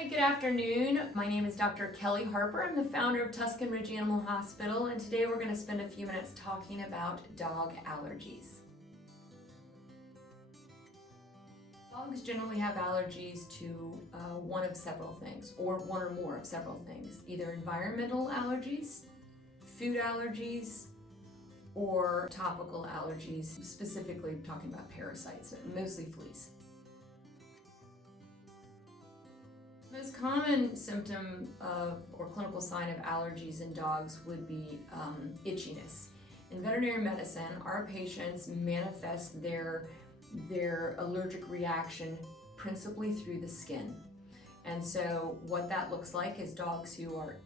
Hi, good afternoon. My name is Dr. Kelly Harper. I'm the founder of Tuscan Ridge Animal Hospital, and today we're going to spend a few minutes talking about dog allergies. Dogs generally have allergies to one of several things, or one or more of several things, either environmental allergies, food allergies, or topical allergies, specifically talking about parasites, mostly fleas. The most common symptom or clinical sign of allergies in dogs would be itchiness. In veterinary medicine, our patients manifest their allergic reaction principally through the skin. And so what that looks like is dogs who are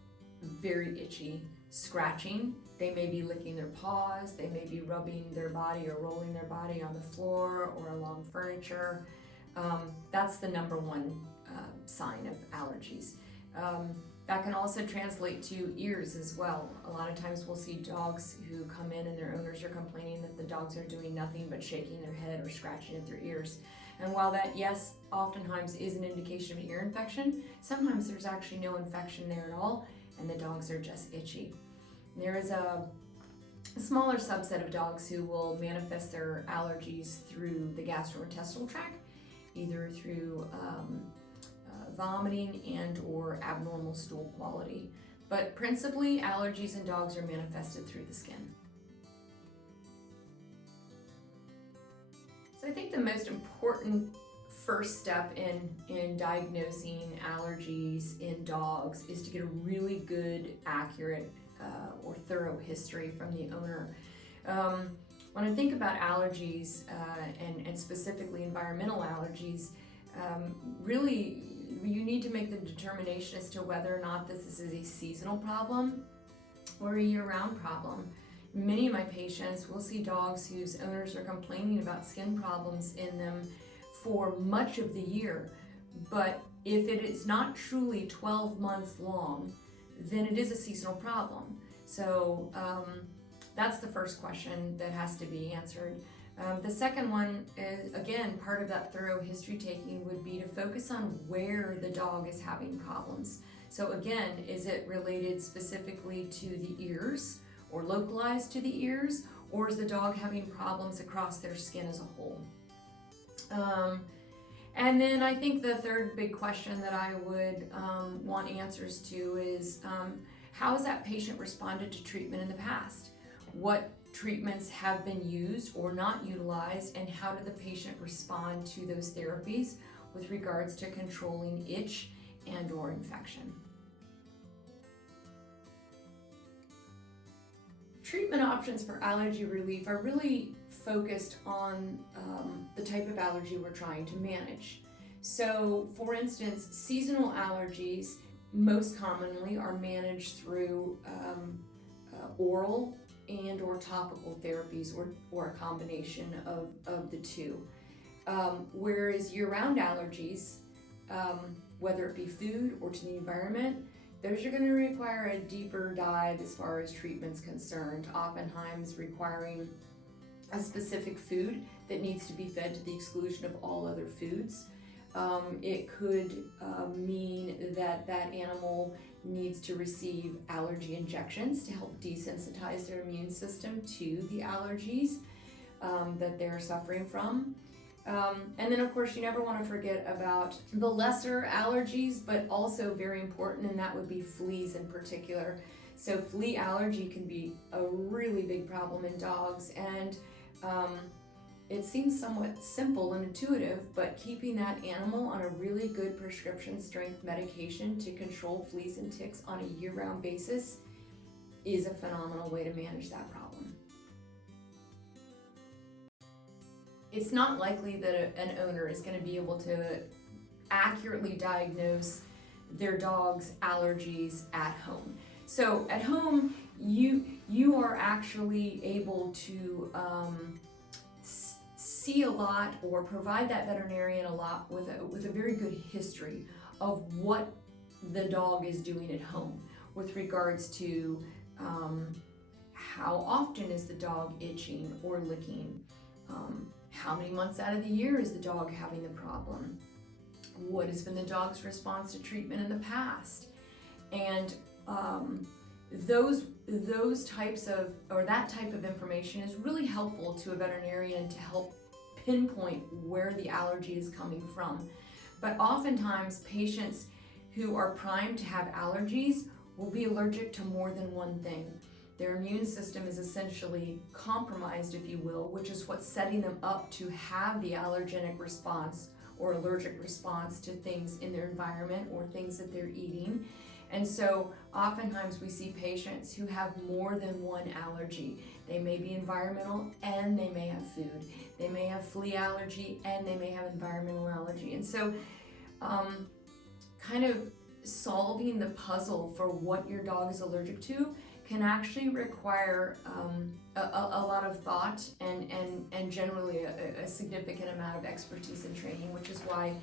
very itchy, scratching. They may be licking their paws, they may be rubbing their body or rolling their body on the floor or along furniture. That's the number one sign of allergies. That can also translate to ears as well. A lot of times we'll see dogs who come in and their owners are complaining that the dogs are doing nothing but shaking their head or scratching at their ears. And while that, yes, oftentimes is an indication of ear infection, sometimes there's actually no infection there at all and the dogs are just itchy. There is a smaller subset of dogs who will manifest their allergies through the gastrointestinal tract, either through vomiting and or abnormal stool quality. But principally, allergies in dogs are manifested through the skin. So I think the most important first step in diagnosing allergies in dogs is to get a really good, accurate, or thorough history from the owner. When I think about allergies, and specifically environmental allergies, really you need to make the determination as to whether or not this is a seasonal problem or a year-round problem. Many of my patients will see dogs whose owners are complaining about skin problems in them for much of the year, but if it is not truly 12 months long, then it is a seasonal problem. So that's the first question that has to be answered. The second one is, again, part of that thorough history taking would be to focus on where the dog is having problems. So again, is it related specifically to the ears or localized to the ears, or is the dog having problems across their skin as a whole? And then I think the third big question that I would want answers to is how has that patient responded to treatment in the past? What treatments have been used or not utilized, and how did the patient respond to those therapies with regards to controlling itch and or infection? Treatment options for allergy relief are really focused on the type of allergy we're trying to manage. So, for instance, seasonal allergies most commonly are managed through oral and or topical therapies or a combination of the two. Whereas year-round allergies, whether it be food or to the environment, those are going to require a deeper dive as far as treatment's concerned, oftentimes requiring a specific food that needs to be fed to the exclusion of all other foods. It could mean that that animal needs to receive allergy injections to help desensitize their immune system to the allergies that they're suffering from. And then of course you never want to forget about the lesser allergies, but also very important, and that would be fleas in particular. So flea allergy can be a really big problem in dogs, and it seems somewhat simple and intuitive, but keeping that animal on a really good prescription strength medication to control fleas and ticks on a year-round basis is a phenomenal way to manage that problem. It's not likely that an owner is going to be able to accurately diagnose their dog's allergies at home. So at home, you are actually able to see a lot or provide that veterinarian a lot with a very good history of what the dog is doing at home with regards to how often is the dog itching or licking, how many months out of the year is the dog having the problem, What has been the dog's response to treatment in the past? And those types of, or that type of information is really helpful to a veterinarian to help pinpoint where the allergy is coming from. But oftentimes patients who are primed to have allergies will be allergic to more than one thing. Their immune system is essentially compromised, if you will, which is what's setting them up to have the allergenic response or allergic response to things in their environment or things that they're eating. And so oftentimes we see patients who have more than one allergy. They may be environmental and they may have food. They may have flea allergy and they may have environmental allergy. And so kind of solving the puzzle for what your dog is allergic to can actually require a lot of thought and generally a significant amount of expertise and training, which is why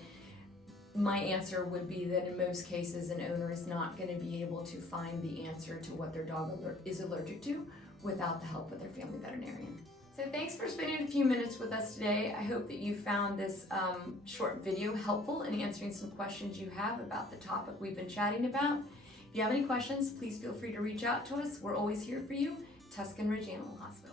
my answer would be that in most cases an owner is not going to be able to find the answer to what their dog is allergic to without the help of their family veterinarian. So thanks for spending a few minutes with us today. I hope that you found this short video helpful in answering some questions you have about the topic we've been chatting about. If you have any questions, please feel free to reach out to us. We're always here for you. Tuscan Ridge Animal Hospital.